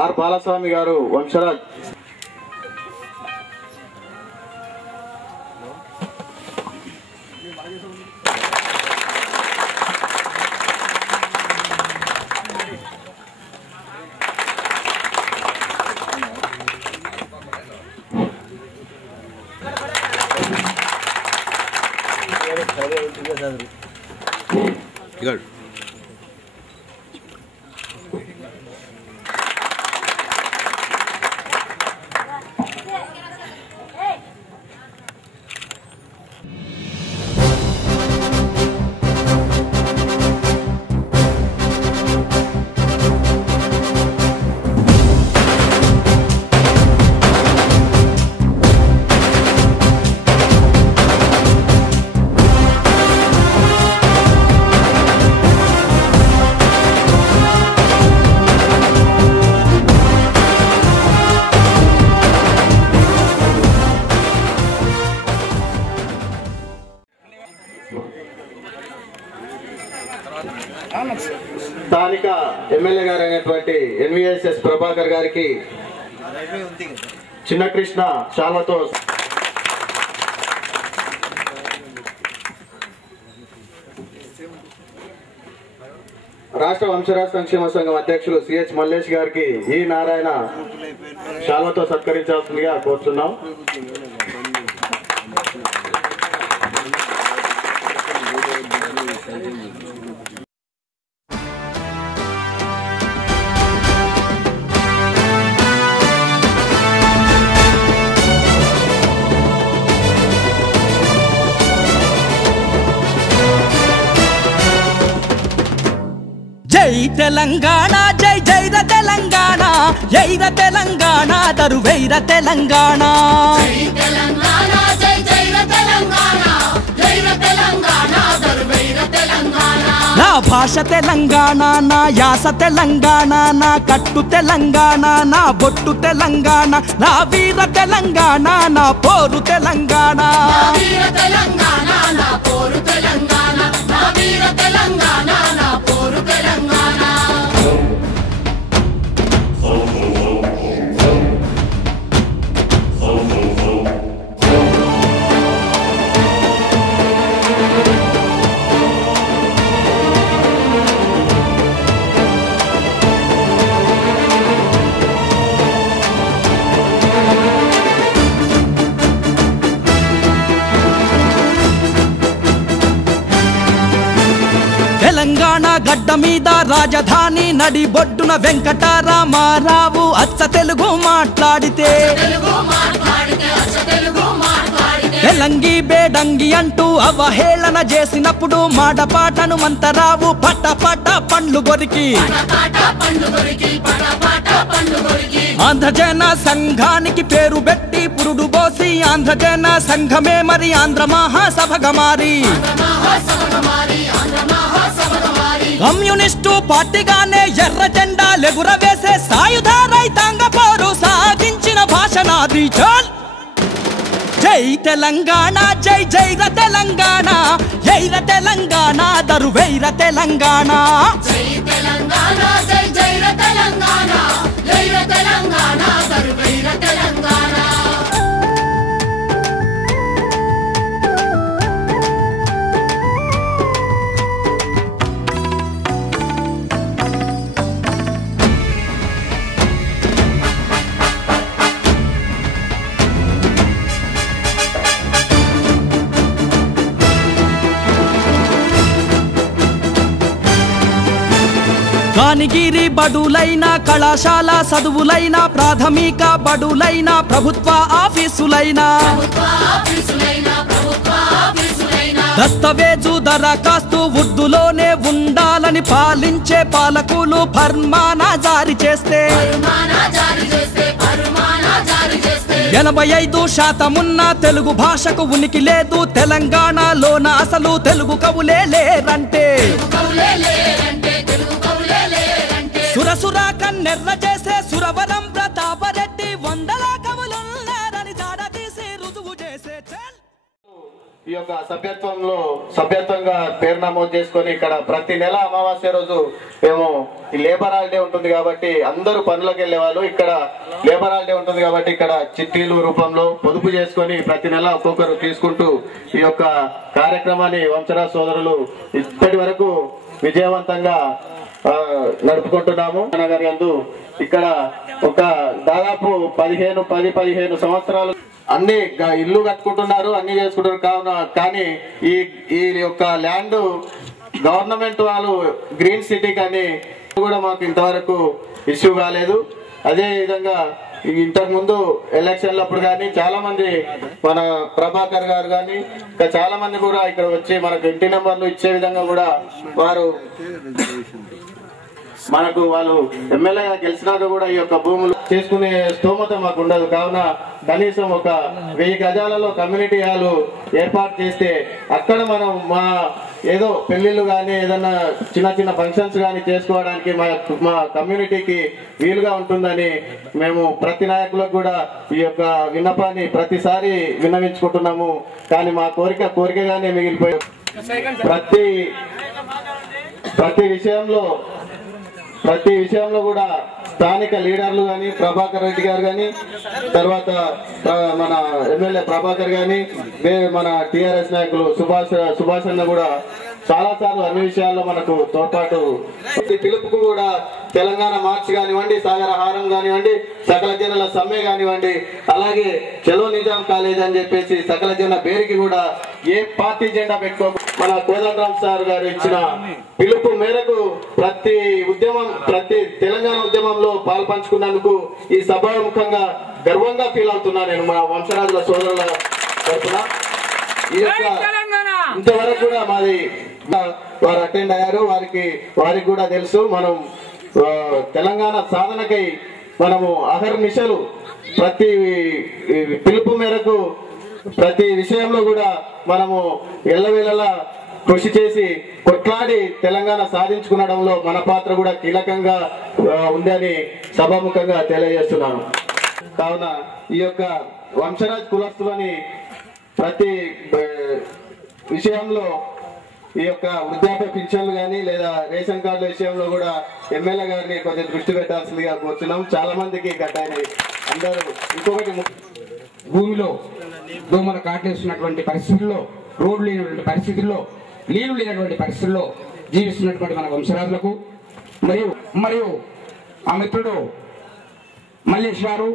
Are Balaswamy గారు Vamsharaj. Good. స్థానిక MLA గారు అయినటువంటి ఎన్విఎస్ఎస్ ప్రభాకర్ గారికి చిన్న కృష్ణ శాలతో రాష్ట్ర వంశరాజ్ సంక్షేమ సంఘం అధ్యక్షులు సిహెచ్ మల్లేష్ గారికి ఈ నారాయణ శాలతో సత్కరించాల్సిందిగా కోరుతున్నాం. జై తెలంగాణ జై జైర తెలంగాణ జైర తెలంగాణ దరువైర తెలంగాణ జై తెలంగాణ జై జైర తెలంగాణ జైర తెలంగాణ దరువైర తెలంగాణ. నా భాష తెలంగాణ నా యాస తెలంగాణ నా కట్టు తెలంగాణ నా బొట్టు తెలంగాణ నా వీర తెలంగాణ నా పోరు తెలంగాణ. నా వీర తెలంగాణ నా పోరు తెలంగాణ నా వీర తెలంగాణ నా పోరు తెలంగాణ. తెలంగాణ గడ్డ మీద రాజధాని నడి బొడ్డున వెంకటరామారావు అచ్చ తెలుగు మాట్లాడితే తెలంగి బేడంగి అంటూ అవహేళన చేసినప్పుడు మాడపాటను మంతరావు పట పట పండ్లు గొరికి ఆంధ్రజన సంఘానికి పేరు పెట్టి పురుడు పోసి ఆంధ్రజన సంఘమే మరి ఆంధ్ర మహాసభగా మారి కమ్యూనిస్టు పార్టీగానే ఎర్ర జెండా లెగురవేసే సాయుధ రైతాంగ పోరు సాగించిన భాషనాది చల్. జై తెలంగాణ జై జైర తెలంగాణ జైర తెలంగాణ దరువైర తెలంగాణ. జై తెలంగాణ జై జైర తెలంగాణ జైర తెలంగాణ దరువైర తెలంగాణ. కానిగిరి బడులైన కళాశాల చదువులైన ప్రాథమిక బడులైన ప్రభుత్వ ఆఫీసులైన దస్తవేజు దరఖాస్తు ఉర్దూలోనే ఉండాలని పాలించే పాలకులు ఫర్మానా జారీ చేస్తే 85% తెలుగు భాషకు ఉనికి లేదు. తెలంగాణలోన అసలు తెలుగు కవులే లేరంటే సురసుర కన్నెర్ర చేసే సురవరం ప్రతాపరెడ్డి 100 కవులున్నారని జాడ తీసి రుజువు చేసే ఈ యొక్క సభ్యత్వంగా పేరు నమోదు చేసుకొని ఇక్కడ ప్రతి నెల అమావాస్య రోజు మేము ఈ లేబర్ హాలిడే ఉంటుంది కాబట్టి అందరూ పనులకు వెళ్ళే వాళ్ళు ఇక్కడ లేబర్ హాలిడే ఉంటుంది కాబట్టి ఇక్కడ చిట్టీలు రూపంలో పొదుపు చేసుకొని ప్రతి నెల ఒక్కొక్కరు తీసుకుంటూ ఈ యొక్క కార్యక్రమాన్ని వంశరాజ్ సోదరులు ఇప్పటి వరకు విజయవంతంగా నడుపుకుంటున్నాము. నగర్ యందు ఇక్కడ ఒక దాదాపు 15 సంవత్సరాలు అన్ని ఇల్లు కట్టుకుంటున్నారు, అన్ని చేసుకుంటున్నారు. కావున కానీ ఈ యొక్క ల్యాండ్ గవర్నమెంట్ వాళ్ళు గ్రీన్ సిటీ కానీ కూడా మాకు ఇంతవరకు ఇష్యూ కాలేదు. అదే విధంగా ఇంతకు ముందు ఎలక్షన్లప్పుడు కానీ చాలా మంది మన ప్రభాకర్ గారు కానీ ఇంకా చాలా మంది కూడా ఇక్కడ వచ్చి మనకు ఇంటి నెంబర్లు ఇచ్చే విధంగా కూడా వారు మనకు వాళ్ళు ఎమ్మెల్యేగా గెలిచినాక కూడా ఈ యొక్క భూములు చేసుకునే స్తోమత మాకు ఉండదు. కావున కనీసం ఒక 1000 గజాలలో కమ్యూనిటీ హాల్ ఏర్పాటు చేస్తే అక్కడ మనం మా ఏదో పెళ్లిళ్ళు కానీ ఏదన్నా చిన్న ఫంక్షన్స్ కానీ చేసుకోవడానికి మా కమ్యూనిటీకి వీలుగా ఉంటుందని మేము ప్రతి నాయకులకు కూడా ఈ యొక్క విన్నపాన్ని ప్రతిసారి విన్నవించుకుంటున్నాము. కానీ మా కోరికగానే మిగిలిపోయి ప్రతి విషయంలో కూడా స్థానిక లీడర్లు కానీ ప్రభాకర్ రెడ్డి గారు కానీ తర్వాత మన ఎమ్మెల్యే ప్రభాకర్ కానీ మన టిఆర్ఎస్ నాయకులు సుభాష్ అన్న కూడా చాలా సార్లు అన్ని విషయాల్లో మనకు తోడ్పాటు పిలుపుకు కూడా తెలంగాణ మార్చ్ కానివ్వండి, సాగర హారం కానివ్వండి, సకల జనుల సమ్మె కానివ్వండి, అలాగే చలో నిజాం కాలేజ్ అని చెప్పేసి సకల జన పేరుకి కూడా ఏ పార్టీ జెండా పెట్టుకో మన కోదండరామ్ సార్ గారు ఇచ్చిన పిలుపు మేరకు ప్రతి తెలంగాణ ఉద్యమంలో పాల్పంచుకున్నందుకు ఈ సభాముఖంగా గర్వంగా ఫీల్ అవుతున్నా నేను మా వంశరాజుల సోదరుల తరఫున. ఈ యొక్క ఇంతవరకు కూడా వారు అటెండ్ అయ్యారు, వారికి కూడా తెలుసు. మనం తెలంగాణ సాధనకై మనము అహర్నిశలు ప్రతి పిలుపు మేరకు ప్రతి విషయంలో కూడా మనము ఎల్లవేళలా కృషి చేసి కొట్లాడి తెలంగాణ సాధించుకునడంలో మన పాత్ర కూడా కీలకంగా ఉందని సభాముఖంగా తెలియజేస్తున్నాను. కావున ఈ యొక్క వంశరాజ్ కులస్తులని ప్రతి విషయంలో ఈ యొక్క వృద్ధాప్య పింఛన్లు కానీ లేదా రేషన్ కార్డుల విషయంలో కూడా ఎమ్మెల్యే గారిని కొంచెం దృష్టి పెట్టాల్సిందిగా కోరుతున్నాం. చాలా మందికి గడ్డాయినాయి అందరూ. ఇంకొకటి భూమిలో దోమలు కాటేస్తున్నటువంటి పరిస్థితుల్లో, రోడ్లు లేనటువంటి పరిస్థితుల్లో, నీళ్లు లేనటువంటి పరిస్థితుల్లో జీవిస్తున్నటువంటి మన వంశరాజులకు మరియు ఆ మిత్రుడు మల్లేష్ గారు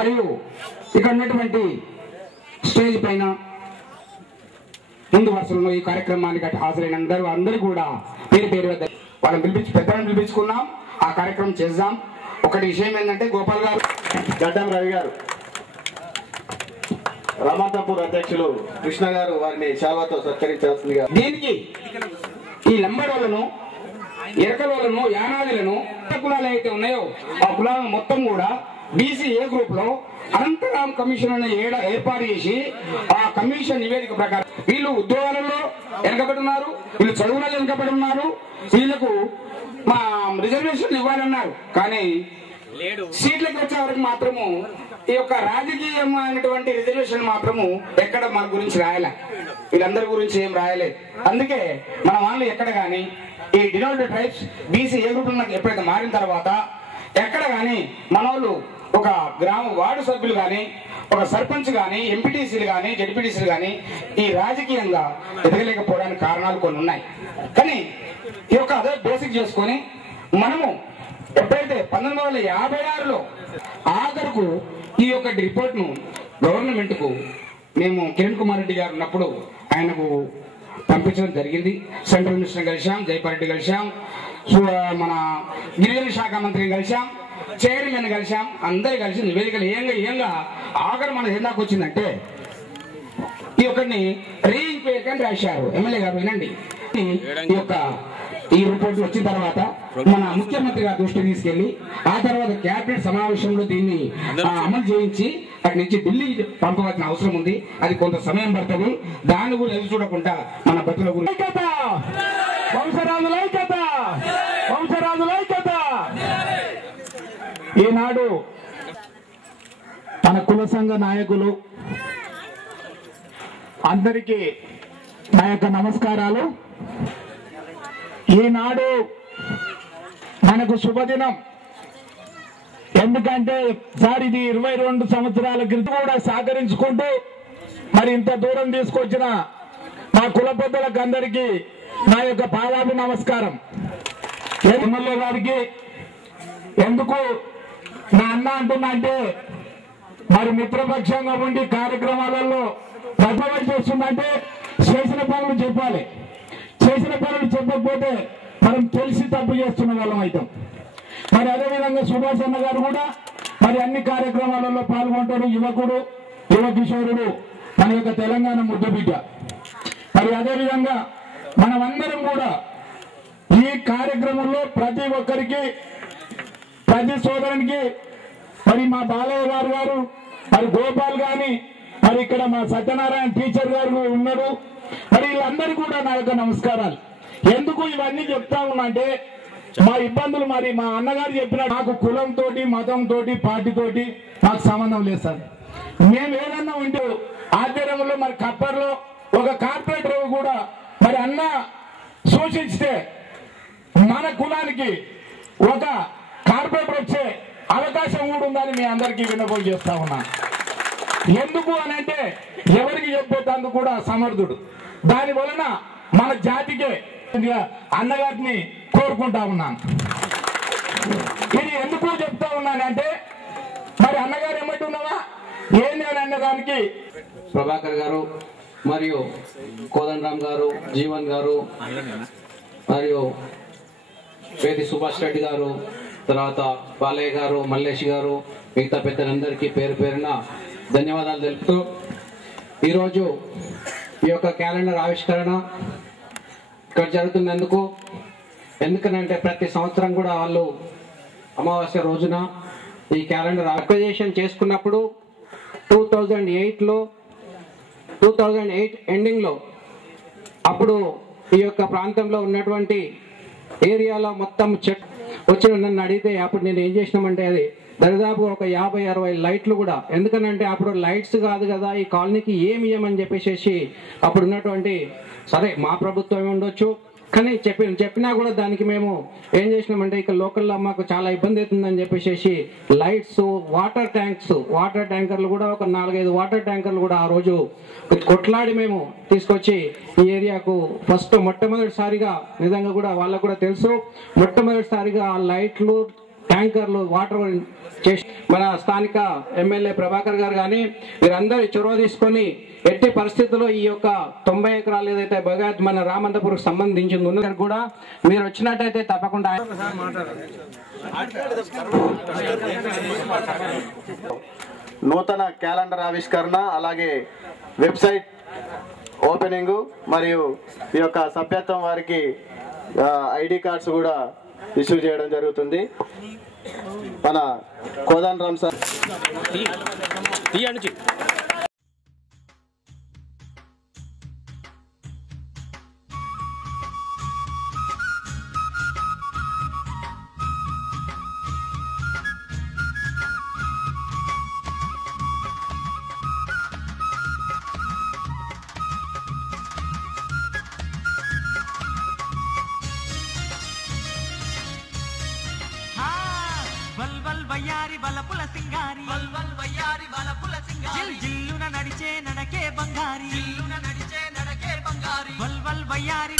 మరియు ఇక్కడ ఉన్నటువంటి స్టేజ్ పైన ముందు వరుసలో ఈ కార్యక్రమానికి హాజరైన అందరూ కూడా పేరు వద్ద వాళ్ళని పెద్దలను పిలిపించుకున్నాం. ఆ కార్యక్రమం చేద్దాం. ఒకటి విషయం ఏంటంటే గోపాల్ గారు, గడ్డం రవి గారు, రామాంతపూర్ అధ్యక్షులు కృష్ణ గారు వారిని శాల్వాతో సత్కరించాల్సిందిగా. దీనికి ఈ లంబడోళ్లను, ఎరకలోళ్లను, యానాదులను కులాలు అయితే ఉన్నాయో ఆ కులాలను మొత్తం కూడా బీసీ ఏ గ్రూప్ లో అనంతరాం కమిషన్ అనే ఏర్పాటు చేసి ఆ కమిషన్ నివేదిక ప్రకారం వీళ్ళు ఉద్యోగాలలో వెనకబడి ఉన్నారు, వీళ్ళు చదువులలో వెనకబడి ఉన్నారు, వీళ్లకు మా రిజర్వేషన్ ఇవ్వాలన్నారు. కానీ సీట్లకు వచ్చే వరకు మాత్రము ఈ యొక్క రాజకీయమైనటువంటి రిజర్వేషన్ మాత్రము ఎక్కడ మన గురించి రాయలే, వీళ్ళందరి గురించి ఏం రాయలేదు. అందుకే మన వాళ్ళు ఎక్కడ కానీ ఈ denoted tribes BC A group ఎప్పుడైతే మారిన తర్వాత ఎక్కడ కానీ మన వాళ్ళు ఒక గ్రామ వార్డు సభ్యులు కానీ, ఒక సర్పంచ్ కానీ, ఎంపీటీసీలు కానీ, జడ్పీటీసీలు కానీ ఈ రాజకీయంగా ఎదగలేకపోవడానికి కారణాలు కొన్ని ఉన్నాయి. కానీ ఈ యొక్క అదే బేసిక్ చేసుకొని మనము ఎప్పుడైతే 1956లో ఆఖరుకు ఈ యొక్క రిపోర్ట్ ను గవర్నమెంట్ కు మేము కిరణ్ కుమార్ రెడ్డి గారు ఉన్నప్పుడు ఆయనకు పంపించడం జరిగింది. సెంట్రల్ మినిస్టర్ కలిసాం, జైపాల్ రెడ్డి కలిసాం, మన గిరిజన శాఖ మంత్రిని కలిసాం, చైర్మన్ కలిసాం, అందరు కలిసి నివేదికలు ఏంగా ఆఖరి మన ఎందాకు వచ్చిందంటే ఈ ఒక్కడిని రీఇంక్వైరీ అని రాశారు. ఎమ్మెల్యే గారు వినండి, ఈ రిపోర్ట్ వచ్చిన తర్వాత మన ముఖ్యమంత్రి గారి దృష్టి తీసుకెళ్లి ఆ తర్వాత క్యాబినెట్ సమావేశంలో దీన్ని అమలు చేయించి అక్కడి నుంచి ఢిల్లీ పంపవలసిన అవసరం ఉంది. అది కొంత సమయం పడుతుంది. దాన్ని కూడా ఎదురు చూడకుండా మన బతుల గురించి ఈనాడు మన కుల సంఘ నాయకులు అందరికీ నా యొక్క నమస్కారాలు. ఈనాడు మనకు శుభదినం. ఎందుకంటే సార్ ఇది 22 సంవత్సరాల క్రితం కూడా సహకరించుకుంటూ మరి ఇంత దూరం తీసుకొచ్చిన మా కుల పెద్దలకు అందరికీ నా యొక్క పాదాభి నమస్కారం. ఎమ్మెల్యే గారికి ఎందుకు నా అన్న అంటున్నా అంటే మరి మిత్రపక్షంగా ఉండి కార్యక్రమాలలో ప్రతిభ చేస్తుందంటే చేసిన పనులు చెప్పాలి. చేసిన పనులు చెప్పకపోతే మనం తెలిసి తప్పు చేస్తున్న వాళ్ళం అవుతాం. మరి అదేవిధంగా సుభాష్ అన్న గారు కూడా మరి అన్ని కార్యక్రమాలలో పాల్గొంటాడు. యువకుడు, యువ కిషోరుడు, మన యొక్క తెలంగాణ ముద్దబిడ్డ. మరి అదేవిధంగా మనమందరం కూడా ఈ కార్యక్రమంలో ప్రతి ఒక్కరికి, ప్రతి సోదరునికి, మరి మా బాలయ్య గారు మరి గోపాల్ గాని, మరి ఇక్కడ మా సత్యనారాయణ టీచర్ గారు ఉన్నారు. మరి వీళ్ళందరికీ కూడా నా యొక్క నమస్కారాలు. ఎందుకు ఇవన్నీ చెప్తా ఉన్నా అంటే మా ఇబ్బందులు మరి మా అన్నగారు చెప్పిన నాకు కులంతో, మతంతో, పార్టీతోటి నాకు సంబంధం లేదు సార్. మేము ఏదన్నా ఉంటే ఆధ్వర్యంలో మరి కప్పర్లో ఒక కార్పొరేటర్ కూడా మరి అన్న సూచిస్తే మన కులానికి ఒక కార్పొరేటర్ వచ్చే అవకాశం కూడా ఉందని మీ అందరికీ విన్నపం చేస్తా ఉన్నా. ఎందుకు అని అంటే ఎవరికి చెప్పేందుకు కూడా సమర్థుడు. దాని వలన మన జాతికే అన్నగారిని కోరుకుంటా ఉన్నాను. ఇది ఎందుకు చెప్తా ఉన్నానంటే మరి అన్నగారు ఏమంటున్నావా ఏంది అని అన్నదానికి ప్రభాకర్ గారు మరియు కోదండరామ్ గారు, జీవన్ గారు, మరియు వేది సుభాష్ రెడ్డి గారు, తర్వాత బాలయ్య గారు, మల్లేష్ గారు, మిగతా పెద్దలందరికీ పేరు పేరున ధన్యవాదాలు తెలుపుతూ ఈరోజు ఈ యొక్క క్యాలెండర్ ఆవిష్కరణ ఇక్కడ జరుగుతున్నందుకు, ఎందుకనంటే ప్రతి సంవత్సరం కూడా వాళ్ళు అమావాస్య రోజున ఈ క్యాలెండర్ అక్విజిషన్ చేసుకున్నప్పుడు 2008 ఎండింగ్లో అప్పుడు ఈ యొక్క ప్రాంతంలో ఉన్నటువంటి ఏరియాలో మొత్తం చెట్ వచ్చిన నన్ను అడిగితే అప్పుడు నేను ఏం చేసినామంటే అది దాదాపు ఒక 50-60 లైట్లు కూడా, ఎందుకనంటే అప్పుడు లైట్స్ కాదు కదా ఈ కాలనీకి ఏమి ఇవ్వమని చెప్పేసి అప్పుడు ఉన్నటువంటి, సరే మా ప్రభుత్వం ఉండొచ్చు కానీ చెప్పినా కూడా దానికి మేము ఏం చేసినామంటే ఇక లోకల్లో మాకు చాలా ఇబ్బంది అవుతుందని చెప్పేసి లైట్స్, వాటర్ ట్యాంకర్లు కూడా ఒక 4-5 వాటర్ ట్యాంకర్లు కూడా ఆ రోజు కొట్లాడి మేము తీసుకొచ్చి ఈ ఏరియాకు ఫస్ట్ మొట్టమొదటిసారిగా, నిజంగా కూడా వాళ్ళకు కూడా తెలుసు, మొట్టమొదటిసారిగా లైట్లు, ట్యాంకర్లు, వాటర్ చేసి మన స్థానిక ఎమ్మెల్యే ప్రభాకర్ గారు కానీ మీరందరూ చొరవ తీసుకొని ఎట్టి పరిస్థితుల్లో ఈ యొక్క 90 ఎకరాలు ఏదైతే భగత్ మన రామంతపూర్కి సంబంధించింది ఉన్నది కూడా మీరు వచ్చినట్టయితే తప్పకుండా నూతన క్యాలెండర్ ఆవిష్కరణ, అలాగే వెబ్సైట్ ఓపెనింగ్ మరియు ఈ యొక్క సభ్యత్వం వారికి ఐడి కార్డ్స్ కూడా ఇష్యూ చేయడం జరుగుతుంది. మన కోదండరామ్ సార్ వయ్యారి బలపుల సింగారి, వయ్యారి బలపుల సింగారి, జిల్లున నడిచే నడకే బంగారి, వల్ వల్ వయ్యారి